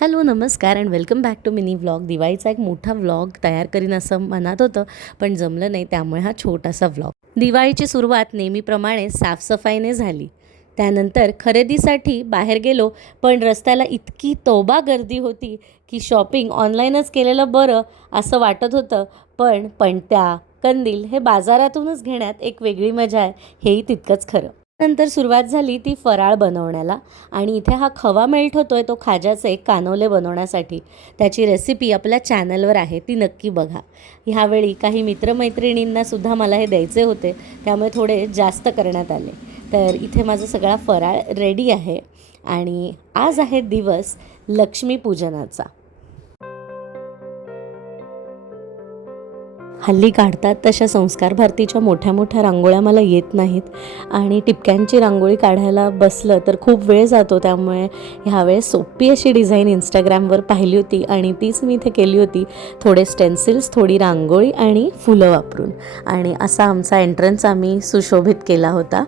Hello नमस्कार and welcome back to mini vlog. दिवाळीचा एक मोठा व्लॉग तयार करीन असं मनात होतं, पण जमलं नाही, त्यामुळे हा छोटासा व्लॉग. दिवाळीची सुरुवात नेहमीप्रमाणे साफसफाईने झाली. त्यानंतर खरेदीसाठी बाहेर गेलो, पण रस्त्याला इतकी तोबा गर्दी होती की शॉपिंग ऑनलाईनच केलेलं बरं असं वाटत होतं. पण पणत्या कंदील हे बाजारातूनच घेण्यात एक वेगळी मजा आहे, हेही तितकंच खरं. नंतर सुरुवात झाली ती फराळ बनवण्याला आणि इथे हा खवा मेल्ट होतोय तो खाज्याचे कानोले बनवण्यासाठी. त्याची रेसिपी आपल्या चॅनलवर आहे, ती नक्की बघा. ह्यावेळी काही मित्रमैत्रिणींना सुद्धा मला हे द्यायचे होते, त्यामुळे थोडे जास्त करण्यात आले. तर इथे माझा सगळा फराळ रेडी आहे आणि आज आहे दिवस लक्ष्मीपूजनाचा. हल्ली काढतात तशा संस्कार भारतीच्या मोठ्या मोठ्या रांगोळ्या मला येत नाहीत आणि टिपक्यांची रांगोळी काढायला बसलं तर खूप वेळ जातो. त्यामुळे ह्यावेळेस सोपी अशी डिझाईन इंस्टाग्रामवर पाहिली होती आणि तीच मी इथे केली होती. थोडे स्टेन्सिल्स, थोडी रांगोळी आणि फुलं वापरून, आणि असा आमचा एंट्रन्स आम्ही सुशोभित केला होता.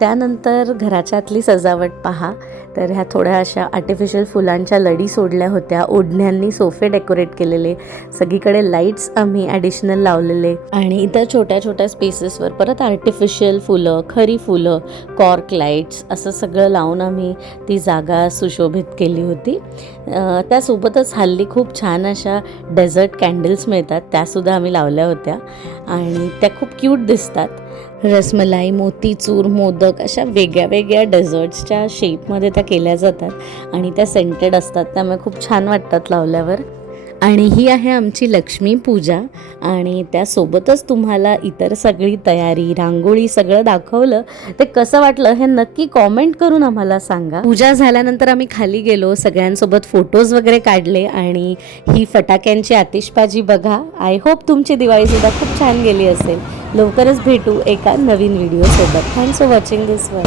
त्यानंतर घराच्या आतली सजावट पहा, तर ह्या थोड्या अशा आर्टिफिशियल फुलांच्या लडी सोडल्या होत्या. ओढण्यांनी सोफे डेकोरेट केलेले, सगळीकडे लाईट्स आम्ही ॲडिशनल लावलेले आणि इतर छोट्या छोट्या स्पेसेसवर परत आर्टिफिशियल फुलं, खरी फुलं, कॉर्क लाईट्स असं सगळं लावून आम्ही ती जागा सुशोभित केली होती. त्यासोबतच हल्ली खूप छान अशा डेझर्ट कॅन्डल्स मिळतात, त्यासुद्धा आम्ही लावल्या होत्या आणि त्या खूप क्यूट दिसतात. रसमलाई, मोतीचूर, मोदक अशा वेगळ्या वेगळ्या डेझर्ट्सच्या शेपमध्ये त्या केल्या जातात आणि त्या सेंटेड असतात, त्यामुळे खूप छान वाटतात लावल्यावर. आणि ही आहे आमची लक्ष्मी पूजा आणि त्यासोबतच तुम्हाला इतर सगळी तयारी, रांगोळी सगळं दाखवलं. ते कसं वाटलं हे नक्की कॉमेंट करून आम्हाला सांगा. पूजा झाल्यानंतर आम्ही खाली गेलो, सगळ्यांसोबत फोटोज वगैरे काढले आणि ही फटाक्यांची आतिषबाजी बघा. आय होप तुमची दिवाळीसुद्धा खूप छान गेली असेल. लवकरच भेटू एका नवीन व्हिडिओसोबत. Thanks for watching this one.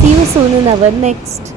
See you soon in our next.